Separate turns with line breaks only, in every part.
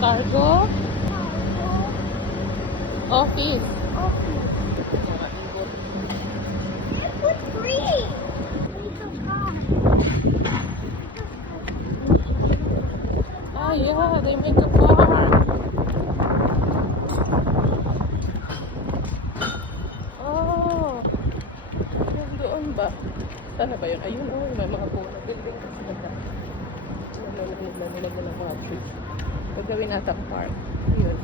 Cargo? Office. Office.
What's green?
Oh yeah, they make a bar. Oh. Yung doon ba? Sana ba yun? Ayun, oh, may mga buwan na building. Naglalaglag na nila mga bridge. Gagawin natin park. Yun.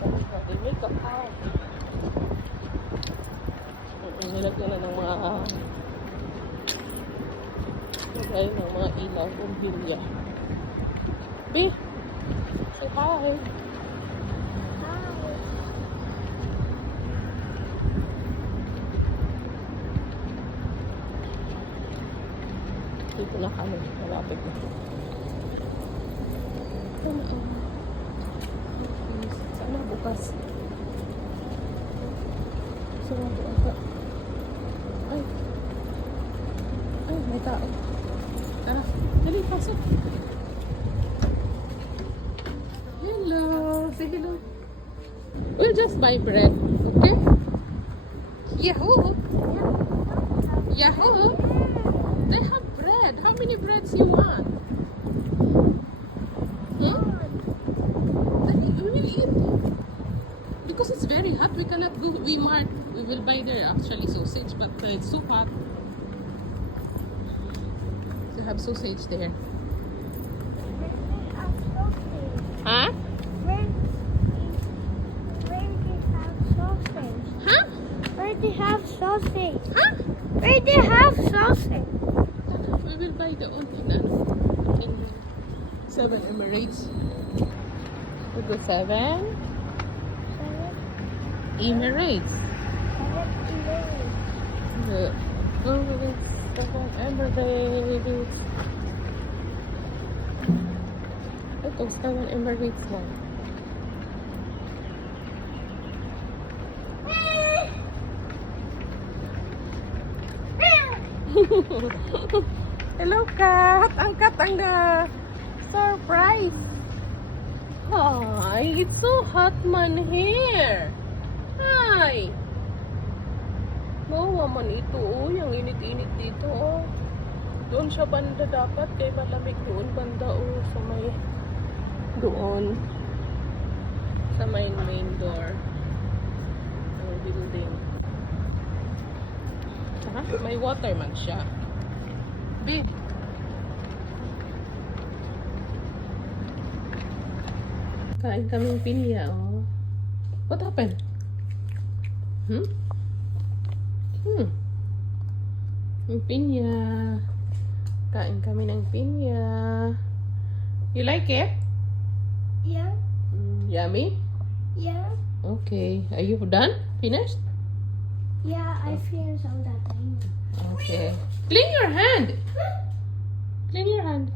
Mag-makeup out. Na ng mga uh, nilagyan ng mga ilaw o bilya. Be! Say hi! Na kami. Malapit na. Ito na. Sana bukas. Sarado. Ay! Ay, may tao. Tara, dali, pasok. Hello! Say hello. We'll just buy bread, okay? Yahoo! Yahoo! They have bread. How many breads you want? Hmm? Dali, we will eat. Because it's very hot, we cannot go. We mark. We will buy there actually sausage, but uh, it's so hot. They have sausage there. Huh? Huh?
Where they have sausage?
Huh?
Where do they have sausage?
We will buy the own in in Seven Emirates. We go Seven Emirates. The oh, Seven Emirates. Ito, Seven Emirates lang. Hello, cat. Ang cat ang na star prize. Hi, it's so hot man here. Hi. Mawa man ito, oh. Yung init-init dito, oh. Doon siya banda dapat, kay malamig doon banda, oh. Sa may, doon. Sa may main door. Ng building. Tsaka, may water man siya. Babe. Kain kaming pinya, oh. What happened? Hmm? Hmm. Yung pinya. Kain kami ng pinya. You like it?
Yeah,
Mm, yummy?
yeah,
Okay. Are you done? Finished?
Yeah. I feel all that.
Okay. Clean your hand. Clean your hand.